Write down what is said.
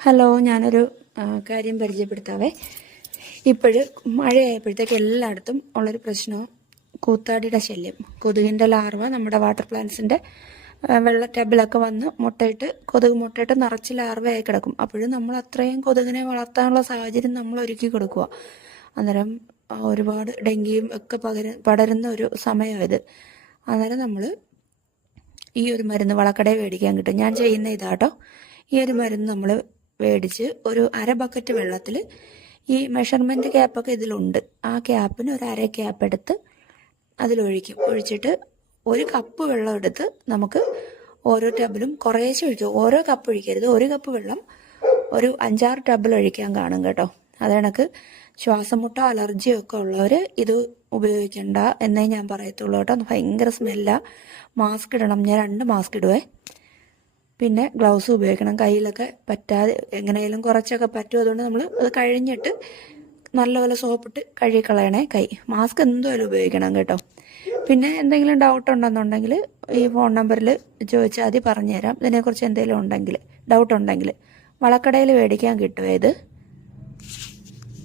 Hello ഞാനൊരു കാര്യം പരിചയപ്പെടുത്താവേ. ഇപ്പോഴ് മഴയായപ്പോഴത്തേക്ക് എല്ലായിടത്തും ഉള്ളൊരു പ്രശ്നം കൂത്താടിയുടെ ശല്യം. കൊതുകിന്റെ ലാർവ നമ്മുടെ വാട്ടർ പ്ലാന്റ്സിന്റെ വെള്ള ടബിലൊക്കെ വന്ന് മുട്ടയിട്ട് കൊതുക് മുട്ടയിട്ട് നിറച്ച് ലാർവയായി കിടക്കും. അപ്പോഴും നമ്മൾ അത്രയും കൊതുകിനെ വളർത്താനുള്ള സാഹചര്യം നമ്മൾ ഒരുക്കി കൊടുക്കുക. അന്നേരം ഒരുപാട് ഡെങ്കിയും ഒക്കെ പകര പടരുന്ന ഒരു സമയം ഇത്. അന്നേരം നമ്മൾ ഈ ഒരു മരുന്ന് വളക്കടയിൽ മേടിക്കാൻ കിട്ടും. ഞാൻ ചെയ്യുന്ന ഇതാട്ടോ. ഈ ഒരു മരുന്ന് നമ്മൾ മേടിച്ച് ഒരു അര ബക്കറ്റ് വെള്ളത്തിൽ ഈ മെഷർമെന്റ് ക്യാപ്പൊക്കെ ഇതിലുണ്ട്. ആ ക്യാപ്പിന് ഒരു അര ക്യാപ്പ് എടുത്ത് അതിലൊഴിക്കും. ഒഴിച്ചിട്ട് ഒരു കപ്പ് വെള്ളം എടുത്ത് നമുക്ക് ഓരോ ടബിലും കുറേശ്ശെ ഒഴിക്കും. ഓരോ കപ്പ് ഒഴിക്കരുത്. ഒരു കപ്പ് വെള്ളം ഒരു അഞ്ചാറ് ടബിൽ ഒഴിക്കാൻ കാണും കേട്ടോ. അത് കണക്ക് ശ്വാസമുട്ട അലർജിയോ ഒക്കെ ഉള്ളവർ ഇത് ഉപയോഗിക്കണ്ട എന്നേ ഞാൻ പറയത്തുള്ളൂ കേട്ടോ. ഭയങ്കര സ്മെല്ല മാസ്ക് ഇടണം. ഞാൻ രണ്ട് മാസ്ക് ഇടുവേ. പിന്നെ ഗ്ലൗസ് ഉപയോഗിക്കണം. കയ്യിലൊക്കെ പറ്റാതെ എങ്ങനെയെങ്കിലും കുറച്ചൊക്കെ പറ്റും. അതുകൊണ്ട് നമ്മൾ അത് കഴിഞ്ഞിട്ട് നല്ലപോലെ സോപ്പിട്ട് കഴുകി കളയണേ കൈ. മാസ്ക് എന്തായാലും ഉപയോഗിക്കണം കേട്ടോ. പിന്നെ എന്തെങ്കിലും ഡൗട്ട് ഉണ്ടെന്നുണ്ടെങ്കിൽ ഈ ഫോൺ നമ്പറിൽ ചോദിച്ചാൽ അതി പറഞ്ഞുതരാം. ഇതിനെക്കുറിച്ച് എന്തെങ്കിലും ഉണ്ടെങ്കിൽ ഡൗട്ട് ഉണ്ടെങ്കിൽ വളക്കടയിൽ മേടിക്കാൻ കിട്ടുമേ ഇത്?